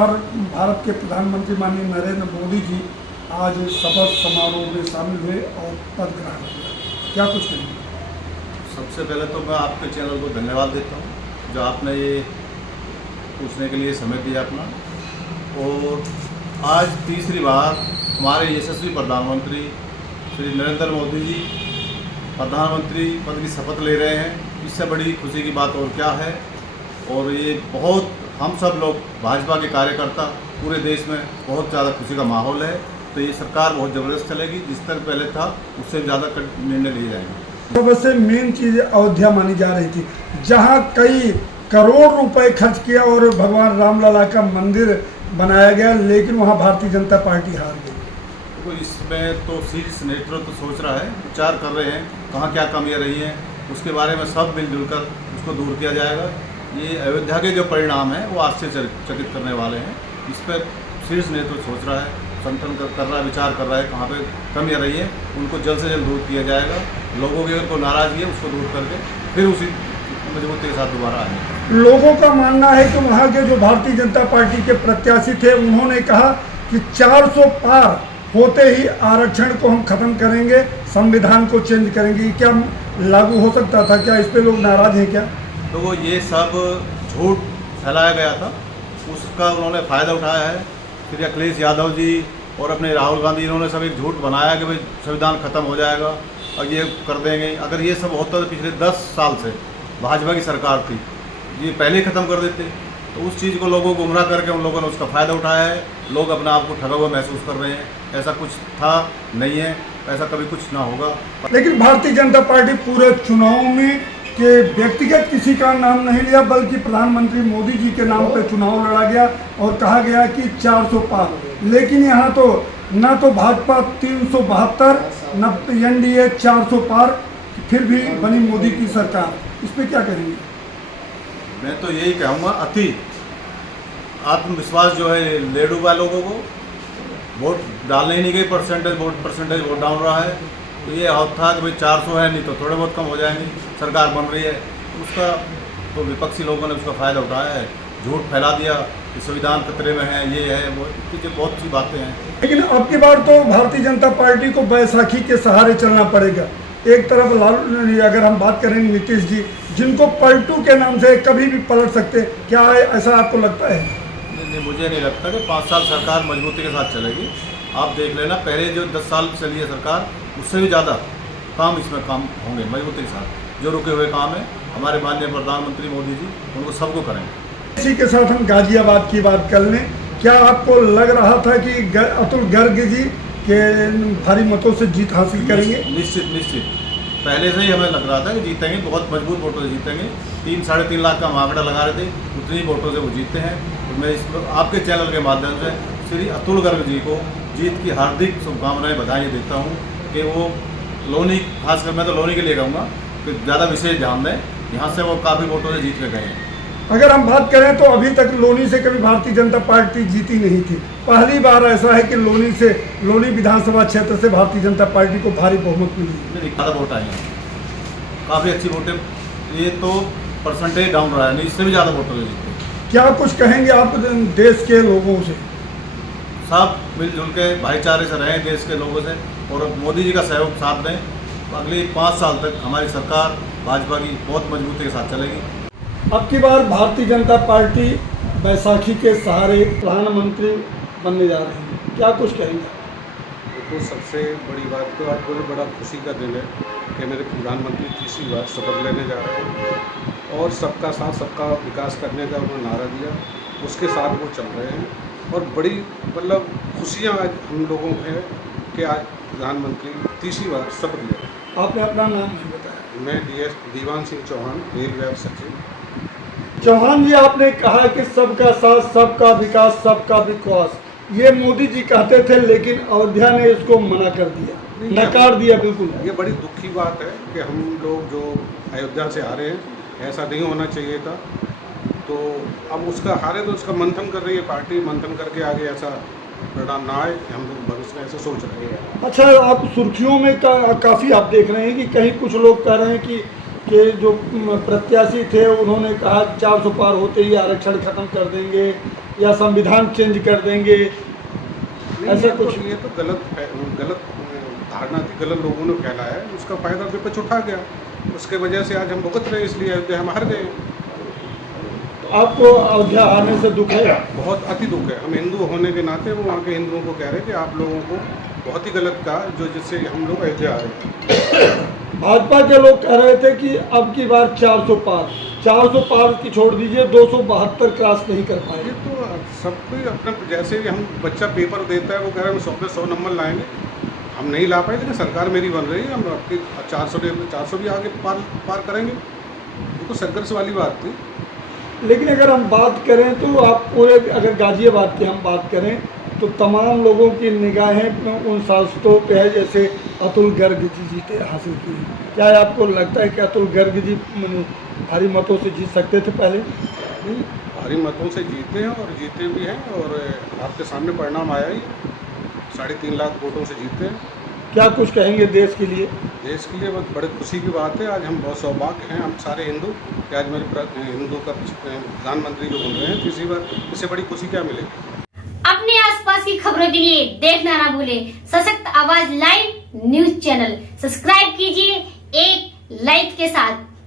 भारत के प्रधानमंत्री माननीय नरेंद्र मोदी जी आज शपथ समारोह में शामिल हुए और पद ग्रहण किया। क्या कुछ कहेंगे? सबसे पहले तो मैं आपके चैनल को धन्यवाद देता हूँ जो आपने ये पूछने के लिए समय दिया अपना। और आज तीसरी बार हमारे यशस्वी प्रधानमंत्री श्री नरेंद्र मोदी जी प्रधानमंत्री पद की शपथ ले रहे हैं। इससे बड़ी खुशी की बात और क्या है। और ये बहुत हम सब लोग भाजपा के कार्यकर्ता पूरे देश में बहुत ज़्यादा खुशी का माहौल है। तो ये सरकार बहुत ज़बरदस्त चलेगी, जिस तरह पहले था उससे ज़्यादा निर्णय लिए जाएंगे। सबसे मेन चीज़ अयोध्या मानी जा रही थी, जहाँ कई करोड़ रुपए खर्च किया और भगवान रामलला का मंदिर बनाया गया, लेकिन वहाँ भारतीय जनता पार्टी हार गई। तो इसमें तो शीर्ष नेतृत्व सोच रहा है, विचार कर रहे हैं कहाँ क्या कमियाँ रही हैं, उसके बारे में सब मिलजुल कर उसको दूर किया जाएगा। ये अयोध्या के जो परिणाम हैं वो आश्चर्यचकित करने वाले हैं। इस पर शीर्ष नेतृत्व सोच रहा है, संगठन कर रहा है, विचार कर रहा है कहाँ पे कमियाँ रही है, उनको जल्द से जल्द दूर किया जाएगा। लोगों की अगर कोई नाराज़गी है उसको दूर करके फिर उसी मजबूती के साथ दोबारा आएंगे। लोगों का मानना है कि वहाँ के जो भारतीय जनता पार्टी के प्रत्याशी थे उन्होंने कहा कि 400 पार होते ही आरक्षण को हम खत्म करेंगे, संविधान को चेंज करेंगे। क्या लागू हो सकता था? क्या इस पे लोग नाराज हैं क्या? तो वो ये सब झूठ फैलाया गया था, उसका उन्होंने फ़ायदा उठाया है। फिर अखिलेश यादव जी और अपने राहुल गांधी इन्होंने सब एक झूठ बनाया कि भाई संविधान खत्म हो जाएगा और ये कर देंगे। अगर ये सब होता तो पिछले 10 साल से भाजपा की सरकार थी, ये पहले ही ख़त्म कर देते। तो उस चीज़ को लोगों को गुमराह करके उन लोगों ने उसका फ़ायदा उठाया है। लोग अपने आप को ठगा हुआ महसूस कर रहे हैं। ऐसा कुछ था नहीं है, ऐसा कभी कुछ ना होगा। लेकिन भारतीय जनता पार्टी पूरे चुनाव में के व्यक्तिगत किसी का नाम नहीं लिया, बल्कि प्रधानमंत्री मोदी जी के नाम पर चुनाव लड़ा गया और कहा गया कि 400 पार। लेकिन यहाँ तो न तो भाजपा 372 न एनडीए 400 पार, फिर भी बनी मोदी की सरकार। इस पर क्या करेंगे? मैं तो यही कहूँगा, अति आत्मविश्वास जो है ले डूबा लोगों को, वोट डालने ही नहीं गई, परसेंटेज वोट डाउन रहा है। तो ये था कि भाई 400 है, नहीं तो थोड़े बहुत कम हो जाएंगे, सरकार बन रही है। उसका तो विपक्षी लोगों ने उसका फ़ायदा उठाया है, झूठ फैला दिया कि संविधान खतरे में है, ये है वो, बहुत सी बातें हैं। लेकिन अब की बार तो भारतीय जनता पार्टी को बैसाखी के सहारे चलना पड़ेगा। एक तरफ लालू, अगर हम बात करें नीतीश जी, जिनको पलटू के नाम से कभी भी पलट सकते, क्या ऐसा आपको लगता है? नहीं, मुझे नहीं लगता कि 5 साल सरकार मजबूती के साथ चलेगी। आप देख लेना, पहले जो 10 साल चली है सरकार, उससे भी ज़्यादा इसमें काम होंगे मजबूती के साथ। जो रुके हुए काम है हमारे माननीय प्रधानमंत्री मोदी जी उनको सबको करेंगे। इसी के साथ हम गाजियाबाद की बात कर लें। क्या आपको लग रहा था कि अतुल गर्ग जी के भारी मतों से जीत हासिल करेंगे? निश्चित पहले से ही हमें लग रहा था कि जीतेंगे, बहुत मजबूत वोटों से जीतेंगे। 3-3.5 लाख का आंकड़ा लगा रहे थे, उतनी वोटों से वो जीतते हैं। तो मैं आपके चैनल के माध्यम से श्री अतुल गर्ग जी को जीत की हार्दिक शुभकामनाएं बधाई देता हूँ कि वो लोनी, खासकर मैं तो लोनी के लिए कहूँगा कि ज़्यादा विशेष ध्यान दें। यहाँ से वो काफ़ी वोटों से जीत के गए हैं। अगर हम बात करें तो अभी तक लोनी से कभी भारतीय जनता पार्टी जीती नहीं थी। पहली बार ऐसा है कि लोनी विधानसभा क्षेत्र से भारतीय जनता पार्टी को भारी बहुमत मिली। ज़्यादा वोट आए हैं, काफ़ी अच्छी वोटें। ये तो परसेंटेज डाउन रहा है, नहीं इससे भी ज़्यादा वोटों से जीते। क्या कुछ कहेंगे आप देश के लोगों से? सब मिलजुल के भाईचारे से रहें देश के लोगों से और मोदी जी का सहयोग साथ दें। अगले 5 साल तक हमारी सरकार भाजपा की बहुत मजबूती के साथ चलेगी। अब की बार भारतीय जनता पार्टी बैसाखी के सहारे प्रधानमंत्री बनने जा रही है, क्या कुछ कहेंगे? देखो, सबसे बड़ी बात तो आज बहुत बड़ा खुशी का दिन है कि मेरे प्रधानमंत्री तीसरी बार शपथ लेने जा रहे हैं और सबका साथ सबका विकास करने का उन्होंने नारा दिया, उसके साथ वो चल रहे हैं। और बड़ी मतलब खुशियाँ आज हम लोगों को है कि आज प्रधानमंत्री तीसरी बार शपथ लिया। आपने अपना नाम नहीं बताया। मैं DS दीवान सिंह चौहान, रेल विभाग सचिव। चौहान जी, आपने कहा कि सबका साथ, सबका विकास, सबका विकास, ये मोदी जी कहते थे, लेकिन अयोध्या ने इसको मना कर दिया, नकार दिया बिल्कुल। ये बड़ी दुख की बात है कि हम लोग जो अयोध्या से आ रहे हैं, ऐसा नहीं होना चाहिए था। तो अब उसका हारे तो उसका मंथन कर रही है पार्टी, मंथन करके आगे ऐसा परिणाम ना आए, हम लोग भविष्य में ऐसे सोच रहे हैं। अच्छा, आप सुर्खियों में काफ़ी आप देख रहे हैं कि कहीं कुछ लोग कह रहे हैं कि जो प्रत्याशी थे उन्होंने कहा 400 पार होते ही आरक्षण खत्म कर देंगे या संविधान चेंज कर देंगे, ऐसा कुछ। ये तो गलत धारणा थी, गलत लोगों ने फैलाया है, उसका फायदा विपक्ष उठा गया, उसके वजह से आज हम भुगत रहे हैं, इसलिए अयोध्या हम हार गए। आपको अयोध्या हारने से दुख है? बहुत अति दुख है। हम हिंदू होने के नाते वो वहाँ के हिंदुओं को कह रहे हैं कि आप लोगों को बहुत ही गलत कहा, जो जिससे हम लोग अयोध्या आ रहे हैं। भाजपा के लोग कह रहे थे कि अब की बार 400 पार की छोड़ दीजिए, 272 क्रॉस नहीं कर पाए। ये तो सब कोई अपना, जैसे कि हम बच्चा पेपर देता है, वो कह रहे हैं हम 100 में 100 नंबर लाएंगे, हम नहीं ला पाए, लेकिन सरकार मेरी बन रही है, हम आपके 400 भी आगे पार करेंगे। ये तो संघर्ष वाली बात थी। लेकिन अगर हम बात करें तो आप पूरे, अगर गाजियाबाद की हम बात करें तो तमाम लोगों की निगाहें उन सांसदों पे है जैसे अतुल गर्ग जी जीते हासिल की। क्या आपको लगता है कि अतुल गर्ग जी भारी मतों से जीत सकते थे पहले? नहीं, भारी मतों से जीते हैं और जीते भी हैं, और आपके सामने परिणाम आया ही, 3.5 लाख वोटों से जीते हैं। क्या कुछ कहेंगे देश के लिए? देश के लिए बहुत बड़ी खुशी की बात है। आज हम बहुत सौभाग्य हैं, हम सारे हिंदू, कि आज मेरे हिंदू का प्रधानमंत्री जो बन रहे हैं तीसरी बार, इससे बड़ी खुशी क्या मिलेगी। अपने आसपास की खबरों के लिए देखना ना भूलें सशक्त आवाज लाइव न्यूज चैनल। सब्सक्राइब कीजिए एक लाइक के साथ।